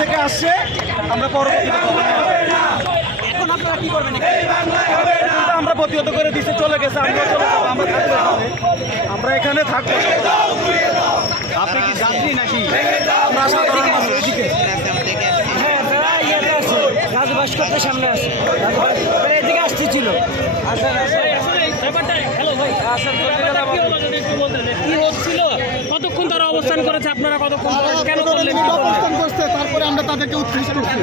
থেকে আসছে আমরা পরবর্তীতে এখন আমরা প্রতিহত করে দিতে চলে গেছে আমরা চলে যাব আমরা থাকব। আমরা এখানে থাকব আপনি কি যাত্রী নাকি আমরা সাধারণ মানুষ হ্যাঁ তারা ইয়েতে আছে রাজু ভাস্করের সামনে আছে এদিকে আসতেছিল কি হচ্ছিল কতক্ষণ তারা অবস্থান করেছে আপনারা কতক্ষণ কেন করলেন কি করলেন? তারপরে আমরা তাদেরকে উৎকৃষ্ট করছি।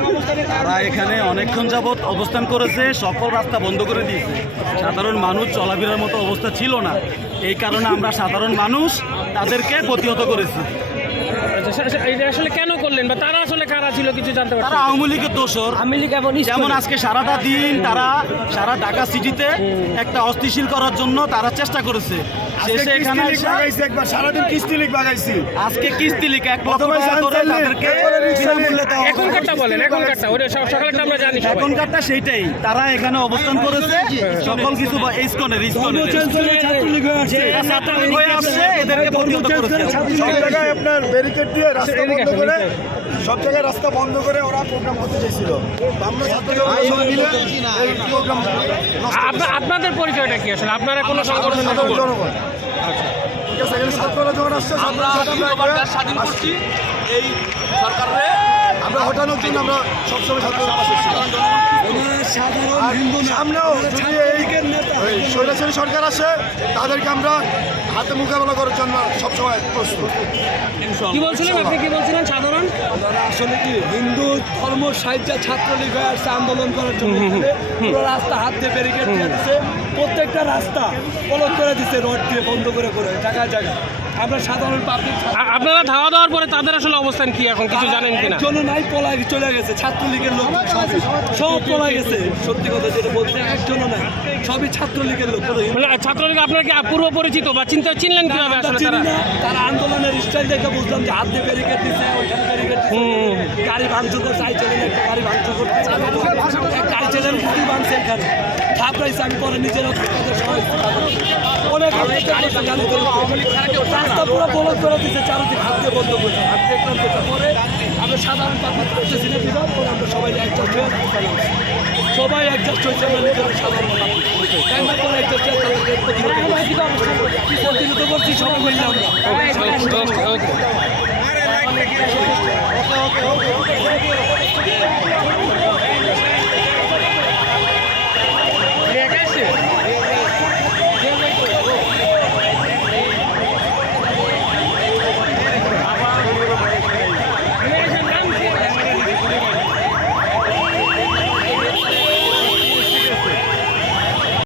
তারা এখানে অনেকক্ষণ যাবৎ অবস্থান করেছে সকল রাস্তা বন্ধ করে দিয়েছে। সাধারণ মানুষ চলাফেরার মতো অবস্থা ছিল না। এই কারণে আমরা সাধারণ মানুষ তাদেরকে প্রতিহত করেছি। এটা আসলে কেন করলেন বা তারা আসলে কারা ছিল কিছু জানতে তারা পারছেন আওয়ামী লীগের দোষর। আমি লিখ এবং যেমন আজকে সারাটা দিন তারা সারা ঢাকা সিটিতে একটা অস্থিতিশীল করার জন্য তারা চেষ্টা করেছে। শেষে এখানে একবার সারাদিন কিস্তি বাগাইছি। আজকে কিস্তি লিখ এক লক্ষ টাকা করে তাদেরকে বিনামূল্যে দেওয়া এখনকারটা বলেন এখনকারটা। ওটা সব আমরা জানি এখনকারটা সেইটাই তারা এখানে অবস্থান করেছে। সকল কিছু বা ইস্কনের ইস্কনের ছাত্রলীগ হয়ে আসছে। এদেরকে প্রতিহত করেছে। সব জায়গায় আপনার ব্যারিকেড দিয়ে রাস্তা বন্ধ করে সব জায়গায় রাস্তা বন্ধ করে ওরা প্রোগ্রাম করতে চাইছিল। আমরা প্রোগ্রাম আপনাদের পরিচয়টা কি আসলে? আপনারা কোনো সংগঠন সাধারণ জনগণ? ঠিক আছে এখানে ছাত্ররা যখন আসছে আমরা স্বাধীন করছি এই সরকারে আমরা হটানোর জন্য আমরা সবসময় ছাত্রদের পাশে ছিলাম। আর সামনেও যদি এই এই স্বৈরাচারী সরকার আসে তাদেরকে আমরা হাতে মোকাবেলা করার জন্য সবসময় প্রস্তুত। কি বলছিলেন আপনি? কি বলছিলেন? সাধারণ? আসলে কি হিন্দু ধর্ম সাহিত্য ছাত্রলীগ হয়ে আসছে আন্দোলন করার জন্য রাস্তা হাত দিয়ে ব্যারিকেড দিয়ে দিচ্ছে প্রত্যেকটা রাস্তা ব্লক করে দিচ্ছে রড দিয়ে বন্ধ করে করে জায়গায় জায়গায়। আমরা সাধারণ পাবলিক আপনারা ধাওয়া দেওয়ার পরে তাদের আসলে অবস্থান কি এখন? কিছু জানেন কিনা? একজনও নাই পলাই চলে গেছে ছাত্রলীগের লোক সব পলাই গেছে। সত্যি কথা যেটা বলতে একজনও নাই সবই ছাত্রলীগের লোক মানে ছাত্রলীগ আপনার কি পূর্ব পরিচিত বা চিন্তা চিনলেন কীভাবে আসলে তারা? তারা আন্দোলনের স্টাইল দেখে বুঝলাম যে হাত দিয়ে ব্যারিকেড দিচ্ছে ওইখানে ব্যারিকেড গাড়ি ভাঙচুর করছে আই একটা গাড়ি ভাঙচুর করছে। একটা আই গাড়ি ভাঙছে এখানে। ঘাবড়াইছে আমি পরে নিজের সবাই অনেক। রাস্তা পুরো বলদ করে দিচ্ছে চারদিক হাত দিয়ে বন্ধ করে আমি দেখলাম যেটা পরে আমরা সাধারণ পাবলিক করতেছি না বিরোধ করে আমরা সবাই অ্যাডজাস্ট হয়ে সবাই অ্যাডজাস্ট হয়েছে আমরা নিজেরা সাধারণ পাবলিক একবার পরে অ্যাডজাস্ট হয়ে তাদেরকে করছি। সবাই মিলে আমরা ওকে, ওকে।